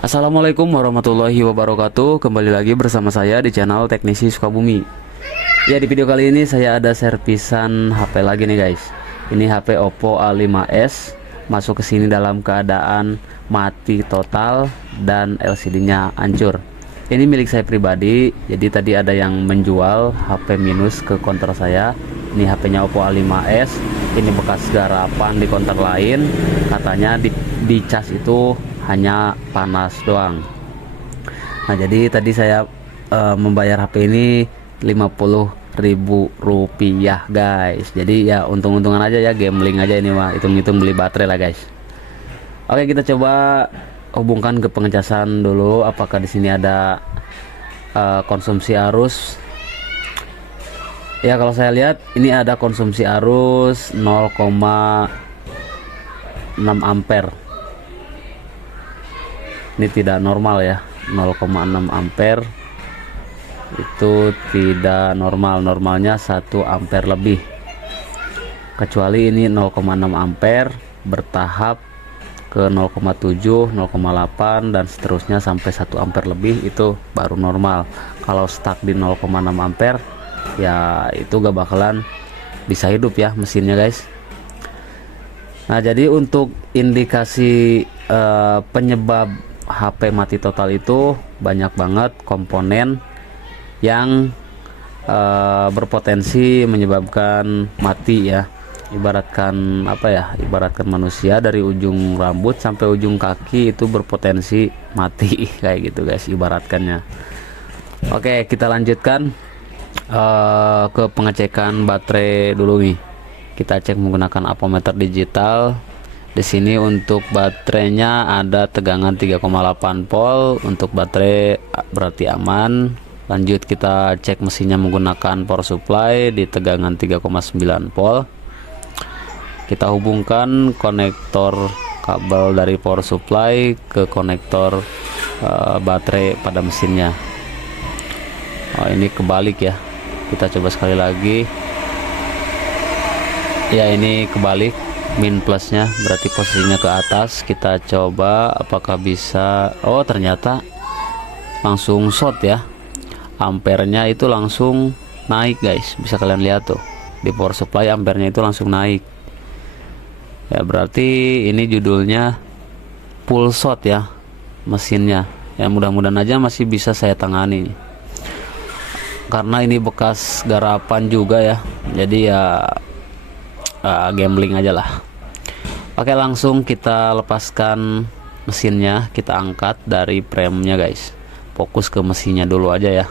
Assalamualaikum warahmatullahi wabarakatuh. Kembali lagi bersama saya di channel Teknisi Sukabumi. Ya, di video kali ini saya ada servisan HP lagi nih guys. Ini HP Oppo A5s masuk ke sini dalam keadaan mati total dan LCD-nya hancur. Ini milik saya pribadi. Jadi tadi ada yang menjual HP minus ke konter saya. Ini HP-nya Oppo A5s. Ini bekas garapan di konter lain. Katanya di cas itu hanya panas doang. Nah, jadi tadi saya membayar HP ini Rp50.000 guys. Jadi ya untung-untungan aja ya, gambling aja ini mah, hitung-hitung beli baterai lah guys. Oke, kita coba hubungkan ke pengecasan dulu, apakah di sini ada konsumsi arus. Ya, kalau saya lihat ini ada konsumsi arus 0,6 ampere. Ini tidak normal ya, 0,6 ampere itu tidak normal. Normalnya 1 ampere lebih, kecuali ini 0,6 ampere bertahap ke 0,7, 0,8 dan seterusnya sampai 1 ampere lebih, itu baru normal. Kalau stuck di 0,6 ampere ya itu gak bakalan bisa hidup ya mesinnya guys. Nah, jadi untuk indikasi penyebab HP mati total itu banyak banget komponen yang berpotensi menyebabkan mati ya. Ibaratkan apa ya, ibaratkan manusia dari ujung rambut sampai ujung kaki itu berpotensi mati kayak gitu guys, ibaratkannya. Oke, kita lanjutkan ke pengecekan baterai dulu nih. Kita cek menggunakan apometer digital. Di sini untuk baterainya ada tegangan 3,8 volt. Untuk baterai berarti aman. Lanjut kita cek mesinnya menggunakan power supply di tegangan 3,9 volt. Kita hubungkan konektor kabel dari power supply ke konektor baterai pada mesinnya. Oh, ini kebalik ya. Kita coba sekali lagi. Ya, ini kebalik, min plusnya berarti posisinya ke atas. Kita coba apakah bisa. Oh, ternyata langsung short ya, ampernya itu langsung naik guys. Bisa kalian lihat tuh, di power supply ampernya itu langsung naik ya, berarti ini judulnya full short ya mesinnya ya. Mudah-mudahan aja masih bisa saya tangani karena ini bekas garapan juga ya, jadi ya gambling aja lah. Oke, langsung kita lepaskan mesinnya, kita angkat dari premnya guys. Fokus ke mesinnya dulu aja ya.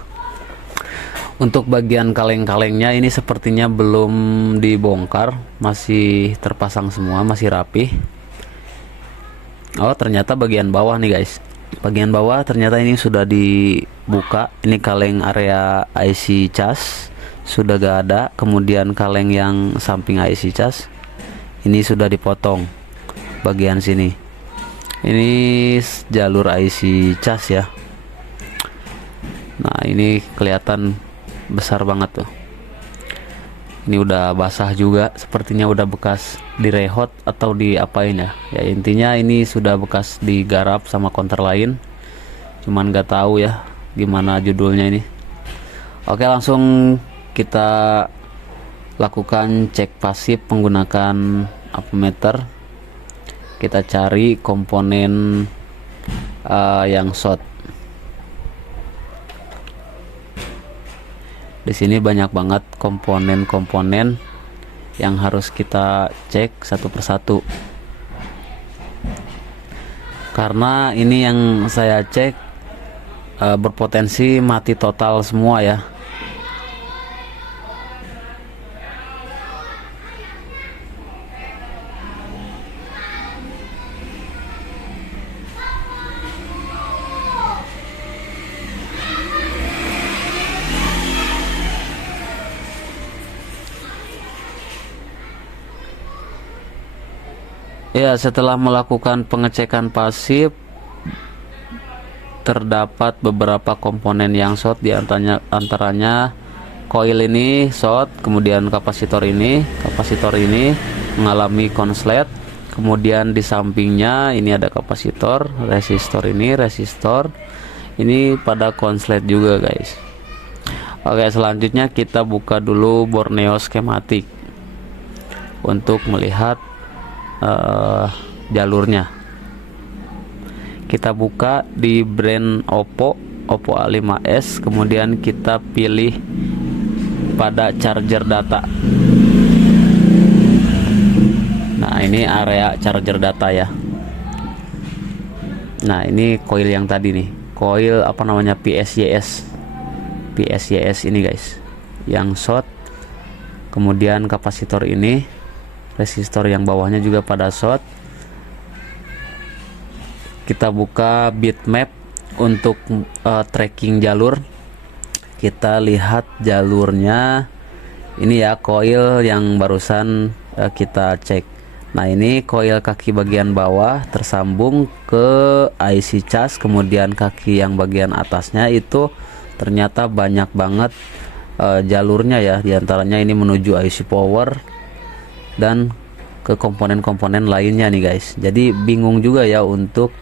Untuk bagian kaleng-kalengnya ini sepertinya belum dibongkar, masih terpasang semua, masih rapi. Oh, ternyata bagian bawah nih guys, bagian bawah ternyata ini sudah dibuka. Ini kaleng area IC cas sudah gak ada, kemudian kaleng yang samping IC cas ini sudah dipotong bagian sini. Ini jalur IC cas ya. Nah, ini kelihatan besar banget tuh. Ini udah basah juga, sepertinya udah bekas direhot atau diapain ya. Ya intinya ini sudah bekas digarap sama konter lain. Cuman gak tahu ya gimana judulnya ini. Oke, langsung kita lakukan cek pasif menggunakan apometer. Kita cari komponen yang short. Di sini banyak banget komponen-komponen yang harus kita cek satu persatu. Karena ini yang saya cek berpotensi mati total semua ya. Ya, setelah melakukan pengecekan pasif terdapat beberapa komponen yang short, di antaranya koil ini short, kemudian kapasitor ini mengalami konslet, kemudian di sampingnya ini ada kapasitor, resistor ini pada konslet juga guys. Oke, selanjutnya kita buka dulu Borneo skematik untuk melihat jalurnya. Kita buka di brand Oppo A5s, kemudian kita pilih pada charger data. Nah, ini area charger data ya. Nah, ini coil yang tadi nih, coil apa namanya, PSYS ini guys, yang short. Kemudian kapasitor ini, resistor yang bawahnya juga pada short. Kita buka bitmap untuk tracking jalur. Kita lihat jalurnya ini ya, coil yang barusan kita cek. Nah, ini coil kaki bagian bawah tersambung ke IC cas, kemudian kaki yang bagian atasnya itu ternyata banyak banget jalurnya ya, diantaranya ini menuju IC power dan ke komponen-komponen lainnya nih guys. Jadi bingung juga ya untuk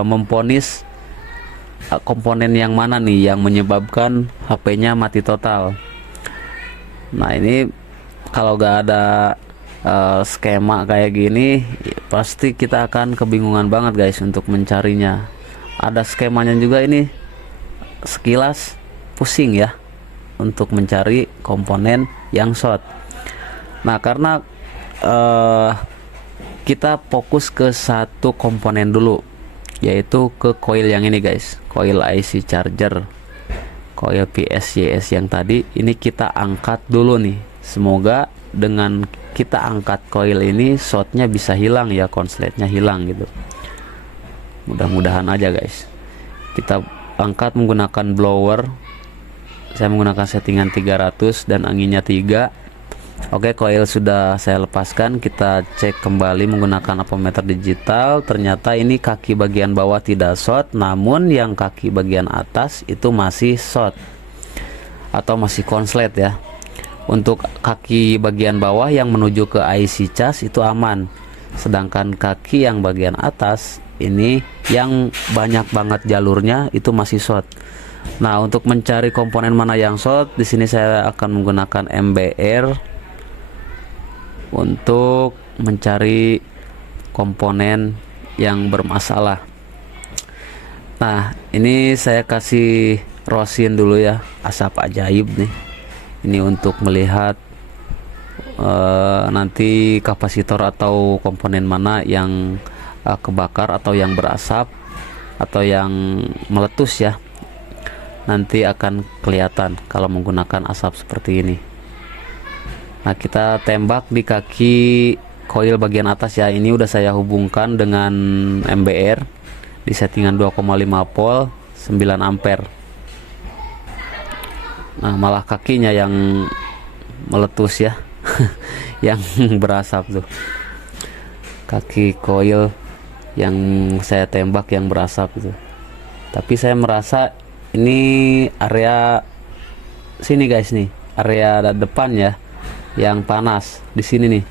memponis komponen yang mana nih yang menyebabkan HP-nya mati total. Nah, ini kalau gak ada skema kayak gini pasti kita akan kebingungan banget guys untuk mencarinya. Ada skemanya juga, ini sekilas pusing ya untuk mencari komponen yang short. Nah, karena kita fokus ke satu komponen dulu, yaitu ke coil yang ini guys, coil IC charger, coil PSYS yang tadi. Ini kita angkat dulu nih. Semoga dengan kita angkat coil ini shortnya bisa hilang ya, konsletnya hilang gitu. Mudah-mudahan aja guys. Kita angkat menggunakan blower. Saya menggunakan settingan 300 dan anginnya 3. Oke, coil sudah saya lepaskan. Kita cek kembali menggunakan apometer digital. Ternyata ini kaki bagian bawah tidak short, namun yang kaki bagian atas itu masih short atau masih konslet ya. Untuk kaki bagian bawah yang menuju ke IC cas itu aman, sedangkan kaki yang bagian atas ini yang banyak banget jalurnya itu masih short. Nah, untuk mencari komponen mana yang short, di sini saya akan menggunakan MBR untuk mencari komponen yang bermasalah. Nah, ini saya kasih rosin dulu ya, asap ajaib nih. Ini untuk melihat nanti kapasitor atau komponen mana yang kebakar atau yang berasap atau yang meletus ya. Nanti akan kelihatan kalau menggunakan asap seperti ini. Nah, kita tembak di kaki coil bagian atas ya. Ini udah saya hubungkan dengan MBR di settingan 2,5 volt 9 ampere. Nah, malah kakinya yang meletus ya. Yang berasap tuh, kaki coil yang saya tembak yang berasap itu. Tapi saya merasa ini area sini guys nih, area depan ya, yang panas di sini nih.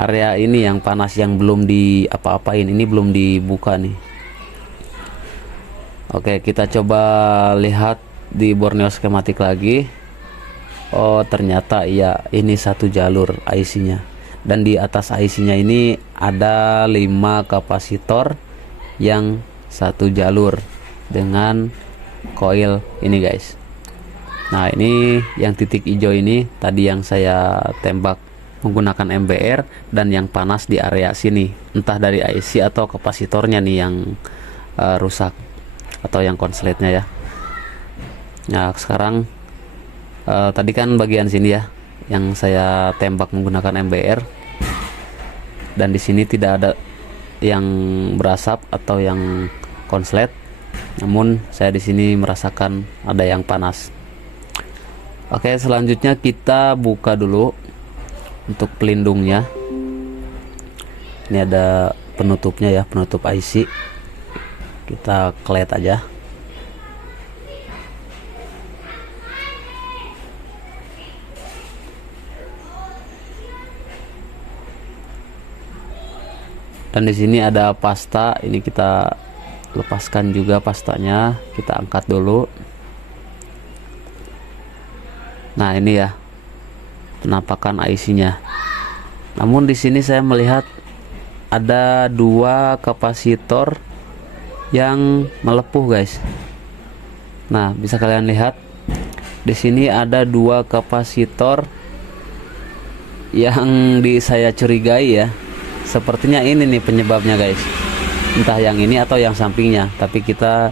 Area ini yang panas, yang belum di apa-apain, ini belum dibuka nih. Oke, kita coba lihat di Borneo skematik lagi. Oh, ternyata ya ini satu jalur IC-nya, dan di atas IC-nya ini ada 5 kapasitor yang satu jalur dengan coil ini guys. Nah, ini yang titik hijau ini tadi yang saya tembak menggunakan MBR, dan yang panas di area sini, entah dari IC atau kapasitornya nih yang rusak atau yang konsletnya ya. Nah, sekarang tadi kan bagian sini ya yang saya tembak menggunakan MBR, dan di sini tidak ada yang berasap atau yang konslet, namun saya di sini merasakan ada yang panas. Oke, selanjutnya kita buka dulu untuk pelindungnya. Ini ada penutupnya ya, penutup IC. Kita klet aja. Dan di sini ada pasta, ini kita lepaskan juga pastanya, kita angkat dulu. Nah, ini ya penampakan IC-nya. Namun di sini saya melihat ada dua kapasitor yang melepuh, guys. Nah, bisa kalian lihat di sini ada dua kapasitor yang saya curigai ya. Sepertinya ini nih penyebabnya, guys. Entah yang ini atau yang sampingnya. Tapi kita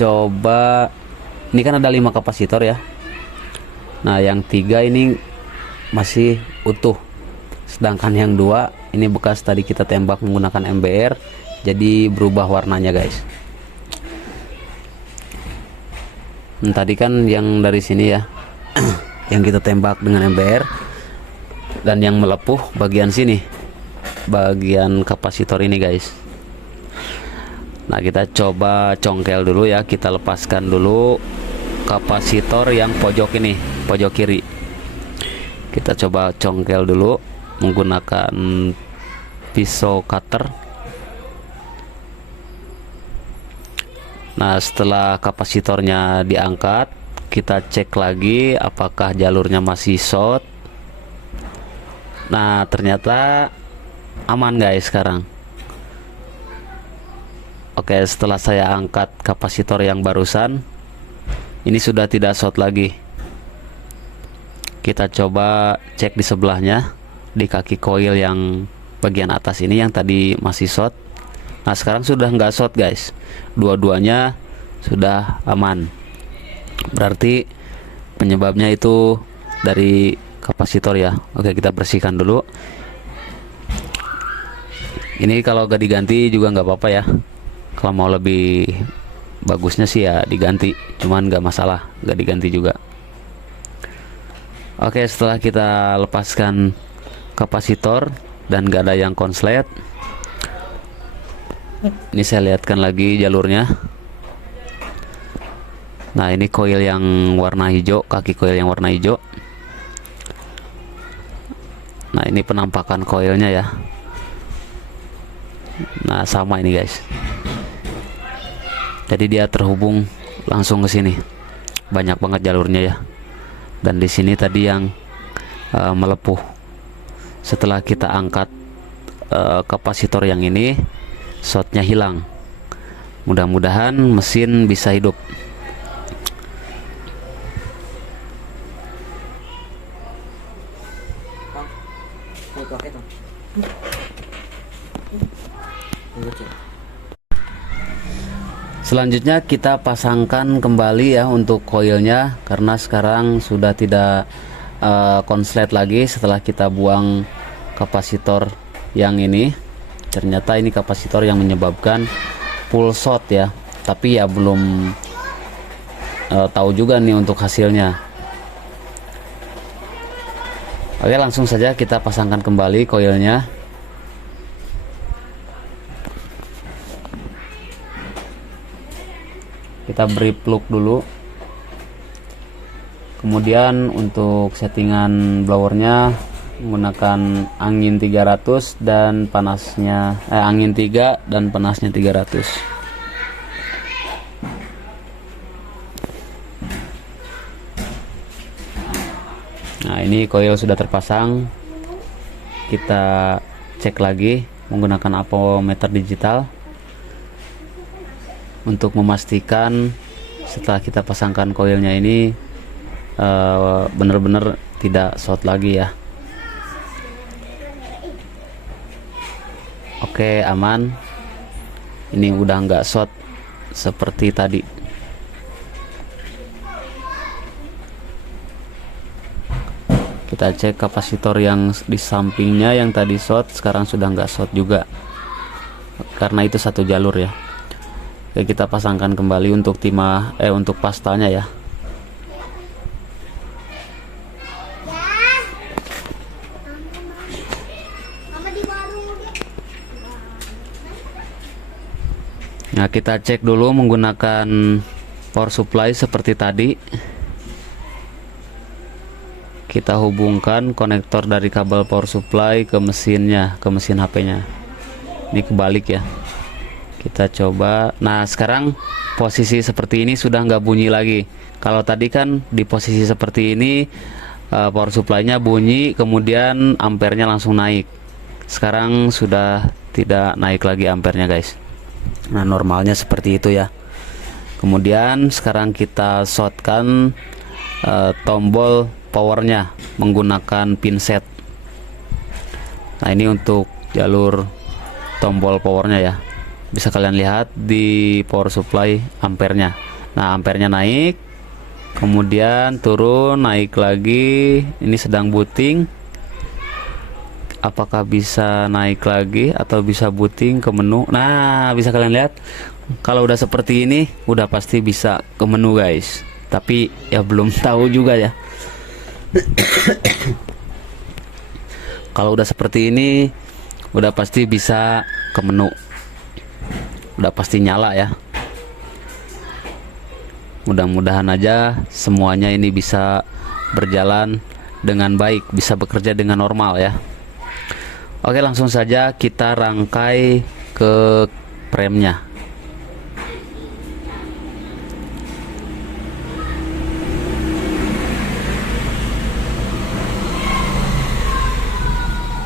coba. Ini kan ada 5 kapasitor ya. Nah, yang 3 ini masih utuh. Sedangkan yang 2 ini bekas tadi kita tembak menggunakan MBR. Jadi berubah warnanya, guys. Tadi kan yang dari sini ya. Yang kita tembak dengan MBR. Dan yang melepuh bagian sini, bagian kapasitor ini, guys. Nah, kita coba congkel dulu ya. Kita lepaskan dulu kapasitor yang pojok ini, pojok kiri. Kita coba congkel dulu menggunakan pisau cutter. Nah, setelah kapasitornya diangkat, kita cek lagi apakah jalurnya masih short. Nah, ternyata aman, guys, sekarang. Oke, setelah saya angkat kapasitor yang barusan, ini sudah tidak short lagi. Kita coba cek di sebelahnya, di kaki koil yang bagian atas ini yang tadi masih short. Nah, sekarang sudah nggak short, guys. Dua-duanya sudah aman. Berarti penyebabnya itu dari kapasitor ya. Oke, kita bersihkan dulu. Ini kalau gak diganti juga nggak apa-apa ya. Kalau mau lebih bagusnya sih ya diganti, cuman nggak masalah nggak diganti juga. Oke, setelah kita lepaskan kapasitor dan gak ada yang konslet, ini saya lihatkan lagi jalurnya. Nah, ini koil yang warna hijau, kaki koil yang warna hijau. Nah, ini penampakan koilnya ya. Nah, sama ini, guys. Jadi dia terhubung langsung ke sini. Banyak banget jalurnya ya. Dan di sini tadi yang melepuh. Setelah kita angkat kapasitor yang ini, shortnya hilang. Mudah-mudahan mesin bisa hidup. Selanjutnya kita pasangkan kembali ya untuk koilnya, karena sekarang sudah tidak konslet lagi setelah kita buang kapasitor yang ini. Ternyata ini kapasitor yang menyebabkan full short ya, tapi ya belum tahu juga nih untuk hasilnya. Oke, langsung saja kita pasangkan kembali koilnya. Kita beri plug dulu. Kemudian untuk settingan blowernya menggunakan angin 300 dan panasnya angin 3 dan panasnya 300. Nah, ini coil sudah terpasang. Kita cek lagi menggunakan apometer digital untuk memastikan setelah kita pasangkan koilnya ini benar-benar tidak short lagi ya. Oke, aman. Ini udah nggak short seperti tadi. Kita cek kapasitor yang di sampingnya yang tadi short, sekarang sudah nggak short juga, karena itu satu jalur ya. Oke, kita pasangkan kembali untuk timah untuk pastanya ya. Nah, kita cek dulu menggunakan power supply seperti tadi. Kita hubungkan konektor dari kabel power supply ke mesinnya, ke mesin HP-nya. Ini kebalik ya, kita coba. Nah sekarang posisi seperti ini sudah nggak bunyi lagi. Kalau tadi kan di posisi seperti ini power supply-nya bunyi, kemudian ampernya langsung naik. Sekarang sudah tidak naik lagi ampernya guys. Nah normalnya seperti itu ya. Kemudian sekarang kita shortkan tombol powernya menggunakan pinset. Nah ini untuk jalur tombol powernya ya, bisa kalian lihat di power supply ampernya. Nah ampernya naik, kemudian turun, naik lagi. Ini sedang booting, apakah bisa naik lagi atau bisa booting ke menu. Nah bisa kalian lihat, kalau udah seperti ini udah pasti bisa ke menu guys, tapi ya belum tahu juga ya. Kalau udah seperti ini udah pasti bisa ke menu, udah pasti nyala ya. Mudah-mudahan aja semuanya ini bisa berjalan dengan baik, bisa bekerja dengan normal ya. Oke langsung saja kita rangkai ke premnya.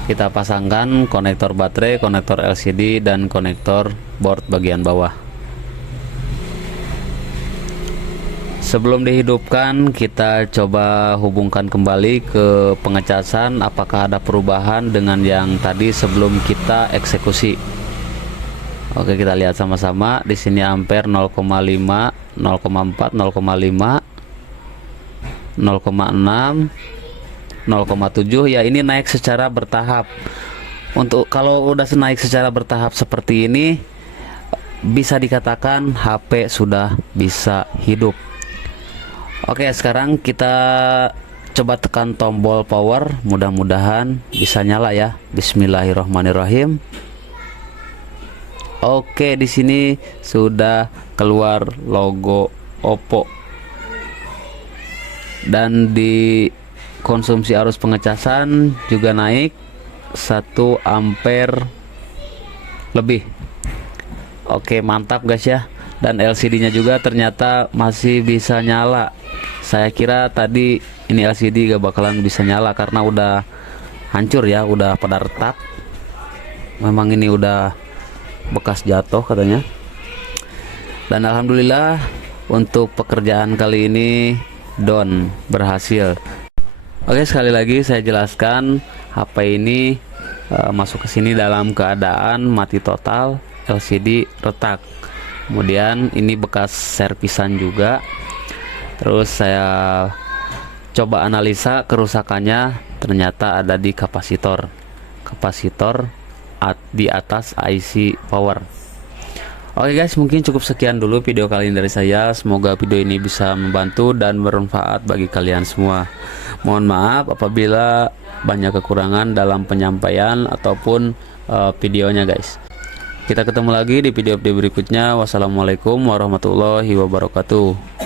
Kita pasangkan konektor baterai, konektor LCD, dan konektor board bagian bawah. Sebelum dihidupkan, kita coba hubungkan kembali ke pengecasan apakah ada perubahan dengan yang tadi sebelum kita eksekusi. Oke, kita lihat sama-sama. Di sini ampere 0,5, 0,4, 0,5, 0,6, 0,7 ya. Ini naik secara bertahap. Untuk kalau udah naik secara bertahap seperti ini, bisa dikatakan HP sudah bisa hidup. Oke, sekarang kita coba tekan tombol power, mudah-mudahan bisa nyala ya. Bismillahirrahmanirrahim. Oke, di sini sudah keluar logo Oppo. Dan di konsumsi arus pengecasan juga naik 1 ampere lebih. Oke, mantap guys ya. Dan LCD-nya juga ternyata masih bisa nyala. Saya kira tadi ini LCD gak bakalan bisa nyala karena udah hancur ya, udah pada retak. Memang ini udah bekas jatuh katanya. Dan alhamdulillah untuk pekerjaan kali ini down berhasil. Oke, sekali lagi saya jelaskan, HP ini masuk ke sini dalam keadaan mati total, LCD retak. Kemudian ini bekas servisan juga. Terus saya coba analisa kerusakannya, ternyata ada di kapasitor di atas IC power. Oke guys, mungkin cukup sekian dulu video kali ini dari saya. Semoga video ini bisa membantu dan bermanfaat bagi kalian semua. Mohon maaf apabila banyak kekurangan dalam penyampaian ataupun videonya guys. Kita ketemu lagi di video berikutnya. Wassalamualaikum warahmatullahi wabarakatuh.